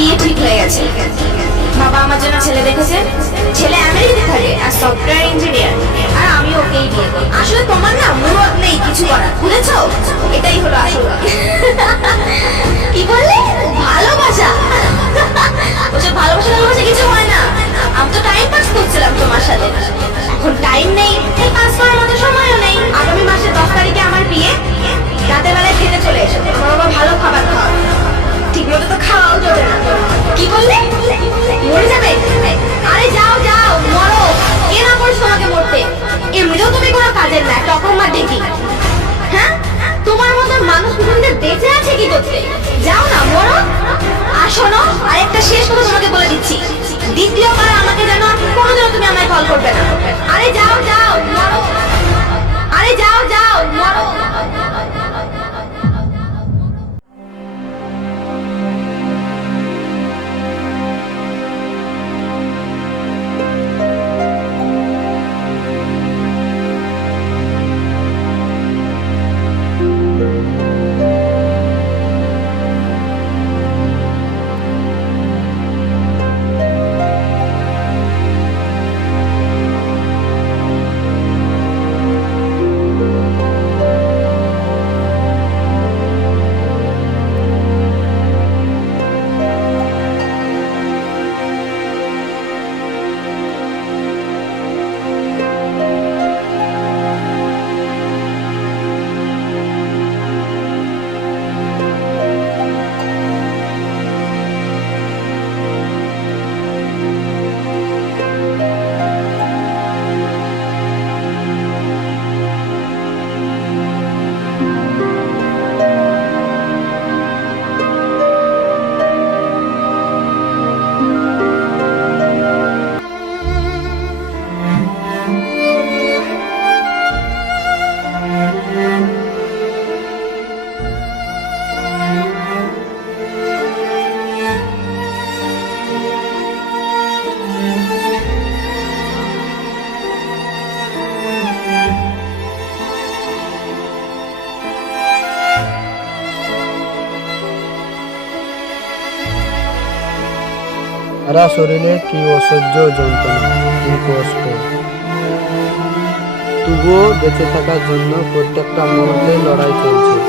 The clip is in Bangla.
বিয়ে ঠিক হয়ে গেছে। বাবা আমার জন্য ছেলে দেখেছে। ছেলে আমেরিকাতে থাকে আর সফটওয়্যার ইঞ্জিনিয়ার, আর আমি ওকেই বিয়ে করব। আসলে তোমার না মুরদ নেই কিছু করার, বুঝেছো? এটাই হলো আসল। কি বললে? ভালোবাসা? ওসব ভালোবাসা ভালোবাসা কিছু হয় না। আমি তো টাইম পাস করছিলাম তোমার সাথে। এখন টাইম নেই, পাস করার মতো সময়ও নেই। আগামী মাসের 10 তারিখে আমার বিয়ে। রাতের বেলায় খেতে চলে এসো। আমার বাবা ভালো খাবার খাওয়া, ঠিক মতো তো খাওয়াও চলে না। কি বললে? মরে যাবে? আরে যাও যাও মরো, কে না করিস তোমাকে মরতে। এমনিতেও তুমি কোনো কাজের না, টকর মা দেখি। হ্যাঁ, তোমার মতো মানুষ পৃথিবীতে বেঁচে আছে কি করতে? যাও না মরো। আর শোনো, আরেকটা শেষ কথা তোমাকে বলে দিচ্ছি, দ্বিতীয়বার আমাকে যেন কোনোদিনও তুমি আমায় কল করবে না। আরে যাও যাও মরো, আরে যাও যাও মরো। সারা শরীরে কি অসহ্য যন্ত্রণা, কি কষ্ট। তবুও বেঁচে থাকার জন্য প্রত্যেকটা মুহূর্তে লড়াই চলছে।